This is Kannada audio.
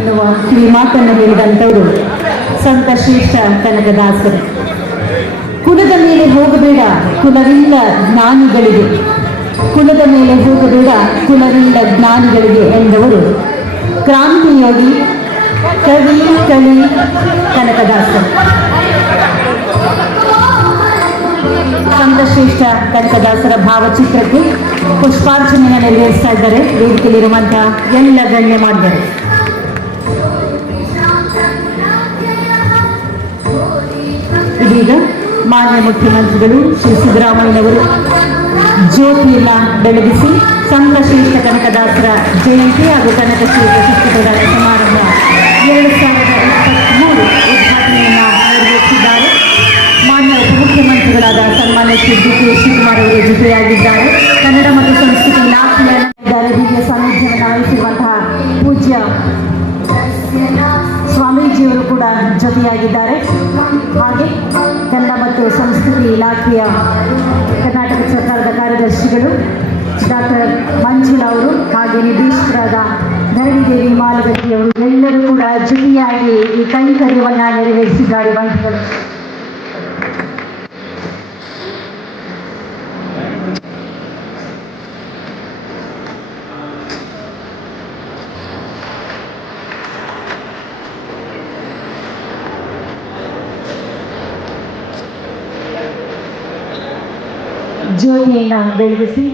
ಕಿವಿ ಮಾತನ್ನು ಹೇಳಿದಂಥವರು ಸಂತ ಶ್ರೇಷ್ಠ ಕನಕದಾಸರು ಕುಲದ ಮೇಲೆ ಹೋಗಬೇಡ, ಕುಲವಿಲ್ಲ ಜ್ಞಾನಿಗಳಿಗೆ. ಕುಲದ ಮೇಲೆ ಹೋಗಬೇಡ, ಕುಲವಿಲ್ಲ ಜ್ಞಾನಿಗಳಿಗೆ ಎಂದವರು ಕ್ರಾಂತಿಯೋಗಿ ಕವಿ ಕಲಿ ಕನಕದಾಸರು ಸಂತಶ್ರೇಷ್ಠ ಕನಕದಾಸರ ಭಾವಚಿತ್ರಕ್ಕೆ ಪುಷ್ಪಾರ್ಚನೆಯನ್ನು ನೆರವೇರಿಸ್ತಾ ಇದ್ದಾರೆ. ವೇದಿಕೆಯಲ್ಲಿರುವಂತಹ ಎಲ್ಲ ಗಣ್ಯಮಾನ್ಯರು. ಇದೀಗ ಮಾನ್ಯ ಮುಖ್ಯಮಂತ್ರಿಗಳು ಶ್ರೀ ಸಿದ್ದರಾಮಯ್ಯನವರು ಜ್ಯೋತಿಯನ್ನ ಬೆಳಗಿಸಿ ಸಂತಶ್ರೇಷ್ಠ ಕನಕದಾಸರ ಜಯಂತಿ ಹಾಗೂ ಕನಕಶ್ರೀ ಪ್ರಶಸ್ತಿ ಪ್ರದಾನ ಸಮಾರಂಭ ಎರಡು ಸಾವಿರದ ಇಪ್ಪತ್ತ್ಮೂರು ಉದ್ಘಾಟನೆಯನ್ನು ನೆರವೇರಿಸಿದ್ದಾರೆ. ಮಾನ್ಯ ಉಪಮುಖ್ಯಮಂತ್ರಿಗಳಾದ ಸನ್ಮಾನ್ಯ ಶ್ರೀ ಡಿ ಕೆ ಶಿವಕುಮಾರ್ ಅವರು ಜೊತೆಯಾಗಿದ್ದಾರೆ. ಕನ್ನಡ ಮತ್ತು ಸಂಸ್ಕೃತಿ ಇಲಾಖೆಯ ದಿವ್ಯ ಸಾನ್ನಿಧ್ಯವನ್ನು ವಹಿಸಿರುವಂತಹ ಪೂಜ್ಯ ಸ್ವಾಮೀಜಿಯವರು ಕೂಡ ಜೊತೆಯಾಗಿದ್ದಾರೆ. ಹಾಗೆ ಕನ್ನಡ ಮತ್ತು ಸಂಸ್ಕೃತಿ ಇಲಾಖೆಯ ಕರ್ನಾಟಕ ಸರ್ಕಾರದ ಕಾರ್ಯದರ್ಶಿಗಳು ಡಾಕ್ಟರ್ ಮಂಜುಳಾ ಅವರು ಹಾಗೆ ನಿರ್ದೇಶಕರಾದ ಧರಣಿದೇವಿ ಮಾಲಗಟ್ಟಿಯವರು ಎಲ್ಲರೂ ಕೂಡ ಜೊತೆಯಾಗಿ ಈ ಕೈಂಕರ್ಯವನ್ನು ನೆರವೇರಿಸಿದ್ದಾರೆ ವಂಶಗಳು ಜ್ಯೋತಿಯನ್ನು ಬೆಳಗಿಸಿ